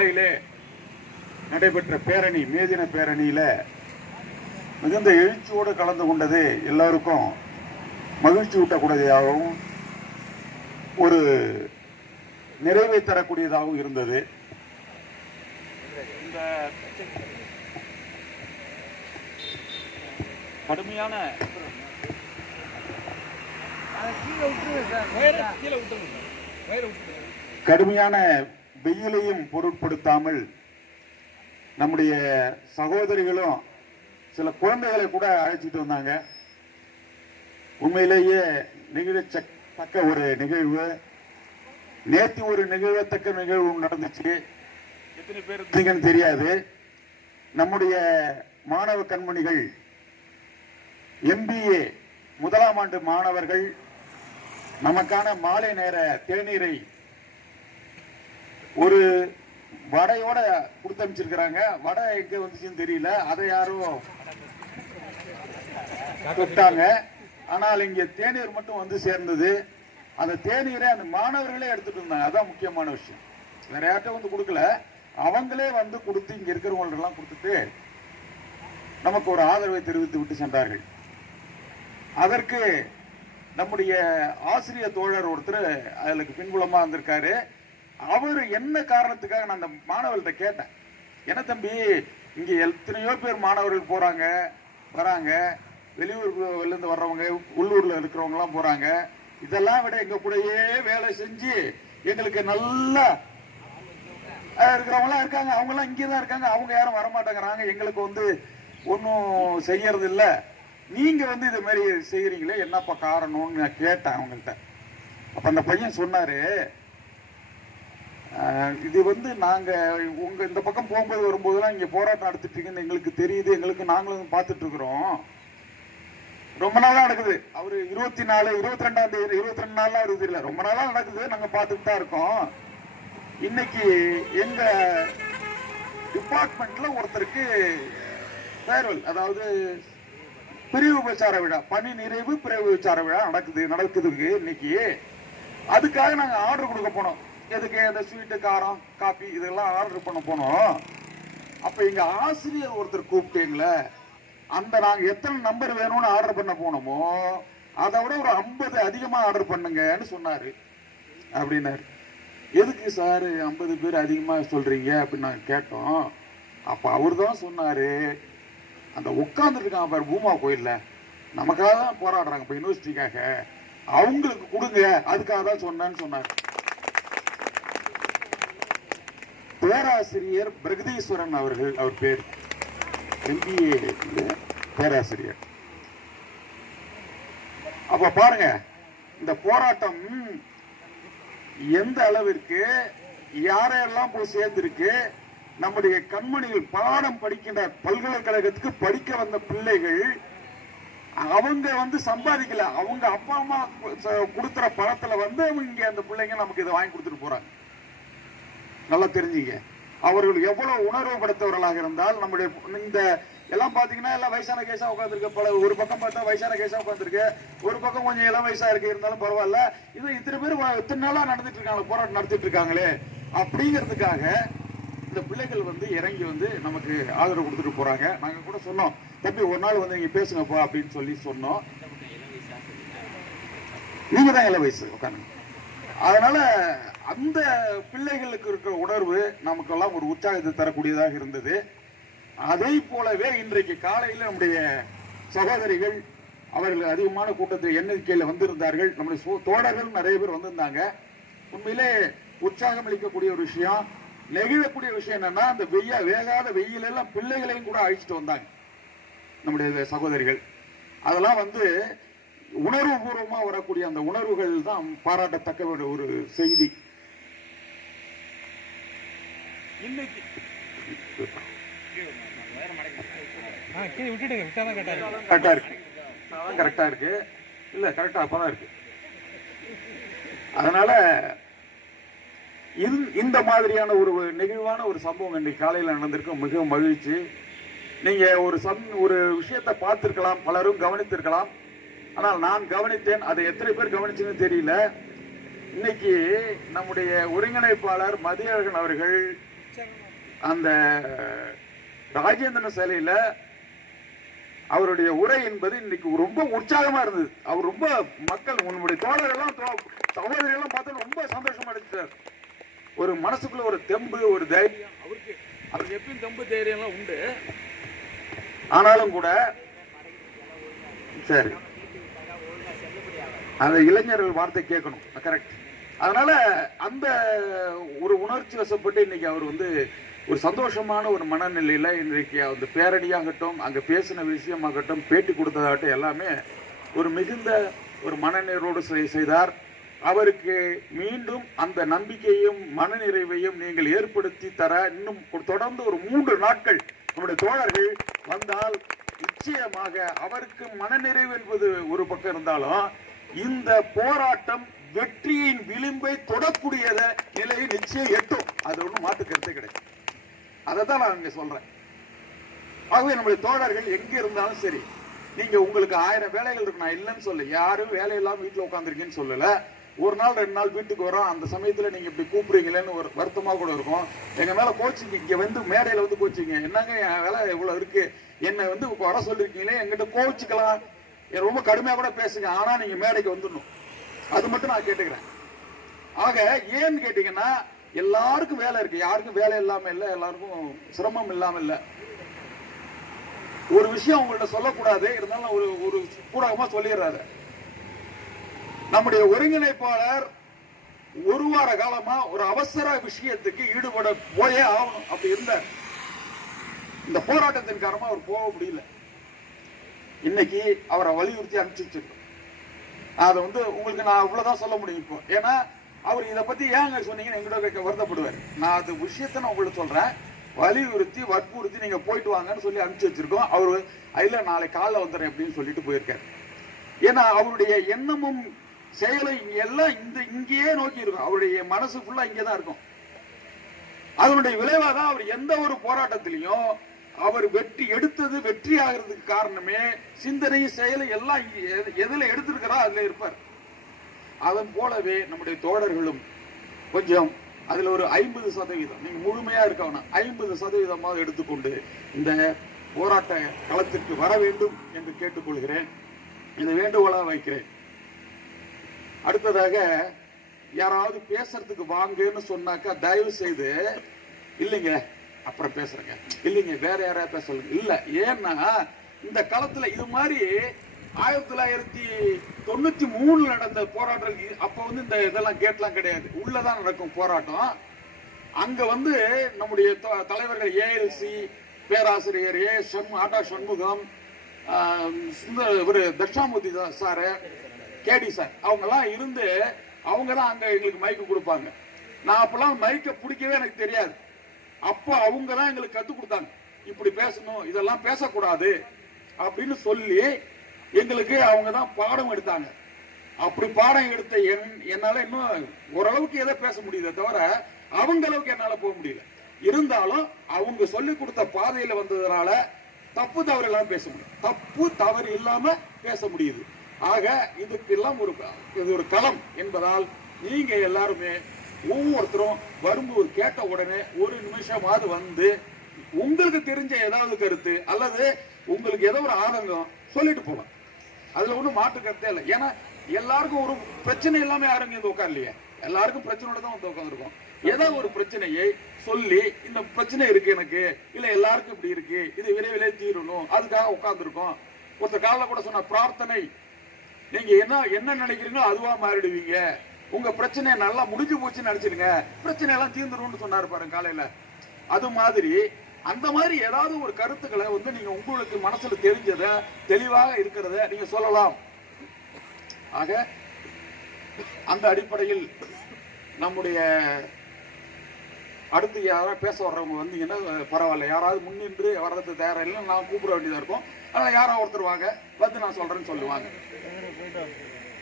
காலையிலே நடைபெற்ற பேரணி, மேதின பேரணியில மிகுந்த எழுச்சியோடு கலந்து கொண்டது எல்லாருக்கும் மகிழ்ச்சி ஊட்டக்கூடியதாகவும் ஒரு நிறைவை தரக்கூடியதாகவும் இருந்தது. இந்த கடுமையான வெயிலையும் பொருட்படுத்தாமல் நம்முடைய சகோதரிகளும் சில குழந்தைகளை கூட அழைச்சிட்டு வந்தாங்க. உண்மையிலேயே நிகழத்தக்க ஒரு நிகழ்வு. நேற்று ஒரு நிகழத்தக்க நிகழ்வு நடந்துச்சு. எத்தனை பேர் இருந்தீங்கன்னு தெரியாது. நம்முடைய மாணவ கண்மணிகள், MBA முதலாம் ஆண்டு மாணவர்கள் நமக்கான மாலை நேர தேநீரை ஒரு வடையோட கொடுத்து அமைச்சிருக்கிறாங்க. வடை எங்க வந்துச்சுன்னு தெரியல, அதை யாரும் தொட்டாங்க. ஆனால் இங்க தேநீர் மட்டும் வந்து சேர்ந்தது. அந்த தேநீரை அந்த மாணவர்களே எடுத்துட்டு இருந்தாங்க. அதான் முக்கியமான விஷயம். வேற யார்கிட்ட வந்து கொடுக்கல, அவங்களே வந்து கொடுத்து இங்க இருக்கிறவங்களெல்லாம் கொடுத்துட்டு நமக்கு ஒரு ஆதரவை தெரிவித்து விட்டு சென்றார்கள். அதற்கு நம்முடைய ஆசிரியர் தோழர் ஒருத்தர் அதுக்கு பின்புலமா வந்திருக்காரு. அவர் என்ன காரணத்துக்காக நான் அந்த மாணவர்கள்ட்ட கேட்டேன், என்ன தம்பி இங்க எத்தனையோ பேர் மாணவர்கள் போறாங்க வராங்க, வெளியூர்ல இருந்து வர்றவங்க, உள்ளூர்ல இருக்கிறவங்க எல்லாம் போறாங்க, இதெல்லாம் விட எங்க கூடயே வேலை செஞ்சு எங்களுக்கு நல்லா இருக்கிறவங்க இருக்காங்க, அவங்க எல்லாம் இங்கேதான் இருக்காங்க, அவங்க யாரும் வரமாட்டேங்கிறாங்க, எங்களுக்கு வந்து ஒன்னும் செய்யறது இல்ல, நீங்க வந்து இது மாதிரி செய்யறீங்களே என்னப்பா காரணம்னு நான் கேட்டேன் அவங்கள்ட்ட. அப்ப அந்த பையன் சொன்னாரு, இது வந்து நாங்க உங்க இந்த பக்கம் போகும்போது வரும்போதெல்லாம் இங்க போராட்டம் நடத்திட்டு எங்களுக்கு தெரியுது, எங்களுக்கு நாங்களும் பார்த்துட்டு இருக்கிறோம், ரொம்ப நாளா நடக்குது. அவரு 24, 22ஆம் தேதி 22 நாளா அவருக்கு தெரியல, ரொம்ப நாளா நடக்குது, நாங்க பார்த்துட்டு தான் இருக்கோம். இன்னைக்கு எங்க டிபார்ட்மெண்ட்ல ஒருத்தருக்கு ஃபேர்வெல், அதாவது பிரிவு விசார விழா, பணி நிறைவு பிரிவு விசார விழா நடக்குதுங்க இன்னைக்கு. அதுக்காக நாங்க ஆர்டர் கொடுக்க போனோம். எதுக்கு? அந்த ஸ்வீட்டு, காரம், காபி இதெல்லாம் ஆர்டர் பண்ண போனோம். அப்ப எங்க ஆசிரியர் ஒருத்தர் கூப்பிட்டீங்களே, அந்த நாங்க எத்தனை நம்பர் வேணும்னு ஆர்டர் பண்ண போனோமோ அதை விட ஒரு 50 அதிகமா ஆர்டர் பண்ணுங்கன்னு சொன்னாரு. அப்படின்னாரு. எதுக்கு சார் 50 பேர் அதிகமா சொல்றீங்க அப்படின்னு நாங்க கேட்டோம். அப்ப அவரு தான் சொன்னாரு, அந்த உட்கார்ந்துட்டு இருக்காங்க பாரு பூமா கோயில்ல, நமக்காக தான் போராடுறாங்க இப்ப யூனிவர்சிட்டிக்காக, அவங்களுக்கு கொடுங்க, அதுக்காக தான் சொன்னான்னு சொன்னார். பேராசிரியர் பிரகதீஸ்வரன் அவர்கள், அவர் பேர், MBA பேராசிரியர். அப்ப பாருங்க இந்த போராட்டம் எந்த அளவிற்கு யாரெல்லாம் போய் சேர்ந்திருக்கு. நம்முடைய கண்மணிகள் பாடம் படிக்கின்ற பல்கலைக்கழகத்துக்கு படிக்க வந்த பிள்ளைகள், அவங்க வந்து சம்பாதிக்கல, அவங்க அப்பா அம்மா கொடுத்துற பணத்துல வந்து இங்க அந்த பிள்ளைங்க நமக்கு இதை வாங்கி கொடுத்துட்டு போறாங்க. நல்லா தெரிஞ்சுங்க, அவர்கள் எவ்வளவு உணர்வு படுத்தவர்களாக இருந்தால். நம்முடைய இந்த எல்லாம் பாத்தீங்கன்னா எல்லாம் வயசான கேஸா உட்காந்துருக்கு. பல ஒரு பக்கம் பார்த்தா வயசான கேஸா உட்காந்துருக்கு, ஒரு பக்கம் கொஞ்சம் இளம் வயசா இருக்கு, இருந்தாலும் பரவாயில்ல, இது இத்தனை பேர் இத்தனை நாளா நடந்துட்டு இருக்காங்க, போராட்டம் நடத்திட்டு இருக்காங்களே அப்படிங்கிறதுக்காக இந்த பிள்ளைகள் வந்து இறங்கி வந்து நமக்கு ஆதரவு கொடுத்துட்டு போறாங்க. நாங்க கூட சொன்னோம், தம்பி ஒரு நாள் வந்து நீங்க பேசுங்கப்பா அப்படின்னு சொல்லி சொன்னோம். நீங்க தான் இளம் வயசு உட்காந்து. அதனால அந்த பிள்ளைகளுக்கு இருக்கிற உணர்வு நமக்கெல்லாம் ஒரு உற்சாகத்தை தரக்கூடியதாக இருந்தது. அதை போலவே இன்றைக்கு காலையில் நம்முடைய சகோதரிகள் அவர்கள் அதிகமான கூட்டத்தில் எண்ணிக்கையில் வந்திருந்தார்கள். நம்முடைய தோழர்கள் நிறைய பேர் வந்திருந்தாங்க. உண்மையிலே உற்சாகம் அளிக்கக்கூடிய ஒரு விஷயம், நெகிழக்கூடிய விஷயம் என்னன்னா, அந்த வேகாத வெயிலெல்லாம் பிள்ளைகளையும் கூட அழைச்சிட்டு வந்தாங்க நம்முடைய சகோதரிகள். அதெல்லாம் வந்து உணர்வு பூர்வமா வரக்கூடிய அந்த உணர்வுகள் தான் பாராட்டத்தக்க ஒரு செய்தி. இன்னைக்கு கரெக்டா இருக்கு, இல்ல கரெக்டா அப்பதான் இருக்கு. அதனால இந்த மாதிரியான ஒரு நெகிழ்வான ஒரு சம்பவம் இன்னைக்கு காலையில் நடந்திருக்கு. மிகவும் மகிழ்ச்சி. நீங்க ஒரு விஷயத்தை பார்த்திருக்கலாம், பலரும் கவனித்திருக்கலாம். ஆனால் நான் கவனித்தேன், அதை எத்தனை பேர் கவனிச்சுன்னு தெரியல. இன்னைக்கு நம்முடைய ஒருங்கிணைப்பாளர் மதியழகன் அவர்கள் அந்த ராஜேந்திரன் சிலையில அவருடைய உரை என்பது இன்னைக்கு ரொம்ப உற்சாகமா இருந்தது. அவர் ரொம்ப மக்கள் உன்னுடைய தோழர்கள்லாம் சகோதரிகள்லாம் பார்த்து ரொம்ப சந்தோஷமா அடைஞ்சார். ஒரு மனசுக்குள்ள ஒரு தெம்பு, ஒரு தைரியம் அவருக்கு எப்பயும் தெம்பு தைரியம்லாம் உண்டு. ஆனாலும் கூட சரி அந்த இளைஞர்கள் வார்த்தை கேட்கணும், கரெக்ட். அதனால அந்த ஒரு உணர்ச்சி வசப்பட்டு இன்னைக்கு அவர் ஒரு சந்தோஷமான ஒரு மனநிலையில இன்றைக்கு அந்த பேரணியாகட்டும், அங்க பேசின விஷயமாகட்டும், பேட்டி கொடுத்ததாகட்டும் எல்லாமே ஒரு மிகுந்த ஒரு மனநிறைவோடு செய்தார். அவருக்கு மீண்டும் அந்த நம்பிக்கையும் மனநிறைவையும் நீங்கள் ஏற்படுத்தி தர இன்னும் தொடர்ந்து ஒரு 3 நாட்கள் நம்முடைய தோழர்கள் வந்தால் நிச்சயமாக அவருக்கு மனநிறைவு என்பது ஒரு பக்கம் இருந்தாலும் இந்த போராட்டம் வெற்றியின் விளிம்பை தொடக்கூடிய நிலையை நிச்சயம் எட்டும். அது ஒன்றும் மாற்று கருத்து கிடையாது. அதை தான் நான் இங்க சொல்றேன். ஆகவே நம்முடைய தோழர்கள் எங்க இருந்தாலும் சரி, நீங்க உங்களுக்கு 1000 வேலைகள் இருக்கு, நான் இல்லைன்னு சொல்ல, யாரும் வேலையெல்லாம் வீட்டுல உட்காந்துருக்கீங்கன்னு சொல்லல. ஒரு நாள் 2 நாள் வீட்டுக்கு வரோம், அந்த சமயத்துல நீங்க இப்படி கூப்பிடுறீங்களேன்னு ஒரு வருத்தமா கூட இருக்கும். எங்க மேல கோச்சிங்க, இங்க மேடையில கோச்சிங்க, என்னங்க என் வேலை இவ்வளவு இருக்கு, என்ன வர சொல்லிருக்கீங்களே, எங்கிட்ட கோச்சிக்கலாம், ரொம்ப கடுமையா கூட பேசுங்க, ஆனா நீங்க மேடைக்கு வந்துடணும். அது மட்டும் நான் கேட்டுக்கிறேன். ஆக ஏன்னு கேட்டீங்கன்னா எல்லாருக்கும் வேலை இருக்கு, யாருக்கும் வேலை இல்லாம இல்ல, எல்லாருக்கும் சிரமம் இல்லாம இல்ல. ஒரு விஷயம் உங்கள்ட்ட சொல்லக்கூடாது, இருந்தாலும் ஒரு பூடகமா சொல்லிடுறாரு. நம்முடைய ஒருங்கிணைப்பாளர் 1 வார காலமா ஒரு அவசர விஷயத்துக்கு ஈடுபட போயே ஆகணும் அப்படி இருந்தார். இந்த போராட்டத்தின் காரணமா அவர் போக முடியல. இன்னைக்கு அவரை வலியுறுத்தி அனுப்பிச்சிருக்கோம். அதை உங்களுக்கு நான் இவ்வளவுதான் சொல்ல முடியும் இப்போ. ஏன்னா அவர் இதை பத்தி ஏங்க சொன்னீங்கன்னு எங்கிட்ட வருத்தப்படுவார். நான் அது விஷயத்த நான் உங்களுக்கு சொல்றேன், வலியுறுத்தி வற்புறுத்தி நீங்க போயிட்டு வாங்கன்னு சொல்லி அனுப்பிச்சு வச்சிருக்கோம். அவரு அதுல நாளைக்கு காலைல வந்துடுறேன் அப்படின்னு சொல்லிட்டு போயிருக்காரு. ஏன்னா அவருடைய எண்ணமும் செயலும் எல்லாம் இங்கேயே நோக்கி இருக்கும். அவருடைய மனசு ஃபுல்லா இங்கேதான் இருக்கும். அதனுடைய விளைவாதான் அவர் எந்த ஒரு போராட்டத்திலையும் அவர் வெற்றி ஆகிறதுக்கு காரணமே சிந்தனை செயலை எல்லாம் எதுல எடுத்திருக்கிறா அதுல இருப்பார். அதன் போலவே நம்முடைய தோழர்களும் கொஞ்சம் அதுல ஒரு 50% நீங்க முழுமையா இருக்கணும், 50% எடுத்துக்கொண்டு இந்த போராட்ட களத்திற்கு வர வேண்டும் என்று கேட்டுக்கொள்கிறேன். இதை வேண்டுகோளா வைக்கிறேன். அடுத்ததாக யாராவது பேசுறதுக்கு வாங்கன்னு சொன்னாக்கா தயவு செய்து இல்லைங்க அப்புறம் பேசுறேங்க, இல்லைங்க வேற யாராவது பேச சொல்லுங்க. இல்ல, ஏன்னா இந்த களத்துல இது மாதிரி 1993 நடந்த போராட்டம். அப்ப இந்த இதெல்லாம் கேட்லாம் கிடையாது, உள்ளதான் நடக்கும் போராட்டம். அங்க நம்முடைய தலைவர்கள் ஏஎல்சி பேராசிரியர் ஆட்டா சண்முகம், தட்சாமூர்த்தி சார், கேடி சார், அவங்க எல்லாம் இருந்து அவங்க தான் அங்க எங்களுக்கு மைக்கு கொடுப்பாங்க. நான் அப்பெல்லாம் மைக்க பிடிக்கவே எனக்கு தெரியாது. அப்போ அவங்க தான் எங்களுக்கு கத்து கொடுத்தாங்க, இப்படி பேசணும், இதெல்லாம் பேசக்கூடாது அப்படின்னு சொல்லி எங்களுக்கு அவங்க தான் பாடம் எடுத்தாங்க. அப்படி பாடம் எடுத்த என்னால இன்னும் ஓரளவுக்கு எதை பேச முடியுதே தவிர அவங்க அளவுக்கு என்னால போக முடியல. இருந்தாலும் அவங்க சொல்லி கொடுத்த பாதையில வந்ததுனால தப்பு தவறு எல்லாம் பேச முடியும், தப்பு தவறு இல்லாம பேச முடியுது. ஆக இதுக்கெல்லாம் இது ஒரு களம் என்பதால் நீங்க எல்லாருமே ஒவ்வொருத்தரும் வரும்போது கேட்ட உடனே ஒரு நிமிஷமாவது உங்களுக்கு தெரிஞ்ச ஏதாவது கருத்து அல்லது உங்களுக்கு ஏதோ ஒரு ஆதங்கம் சொல்லிட்டு போகலாம். அதுல ஒன்றும் மாற்று கருத்தே இல்லை. ஏன்னா எல்லாருக்கும் ஒரு பிரச்சனை இல்லாம யாரும் இங்க உட்காரலையே, எல்லாருக்கும் பிரச்சனையோட தான் உட்காந்துருக்கோம். ஏதாவது ஒரு பிரச்சனையை சொல்லி இந்த பிரச்சனை இருக்கு எனக்கு, இல்ல எல்லாருக்கும் இப்படி இருக்கு, இது விரைவிலே தீரணும், அதுக்காக உட்கார்ந்துருக்கோம். ஒருத்தர் காலைல கூட சொன்ன பிரார்த்தனை, நீங்க என்ன நினைக்கிறீங்களோ அதுவா மாறிடுவீங்க, உங்க பிரச்சனை நல்லா முடிஞ்சு போச்சுன்னு நினைச்சிருங்க, பிரச்சனை எல்லாம் தீர்ந்துடும் சொன்னாரு பாருங்க காலையில. அது மாதிரி அந்த மாதிரி ஏதாவது ஒரு கருத்துக்களை நீங்க உங்களுக்கு மனசுல தெரிஞ்சத தெளிவாக இருக்கிறத நீங்க சொல்லலாம். ஆக அந்த அடிப்படையில் நம்முடைய அடுத்து யாராவது பேச வர்றவங்க வந்தீங்கன்னா பரவாயில்ல, யாராவது முன்னின்று வர்றது தயாரா இல்லை நான் கூப்பிட வேண்டியதா இருக்கும். ஆனால் யாராவது ஒருத்தர் வாங்க நான் சொல்றேன்னு சொல்லுவாங்க.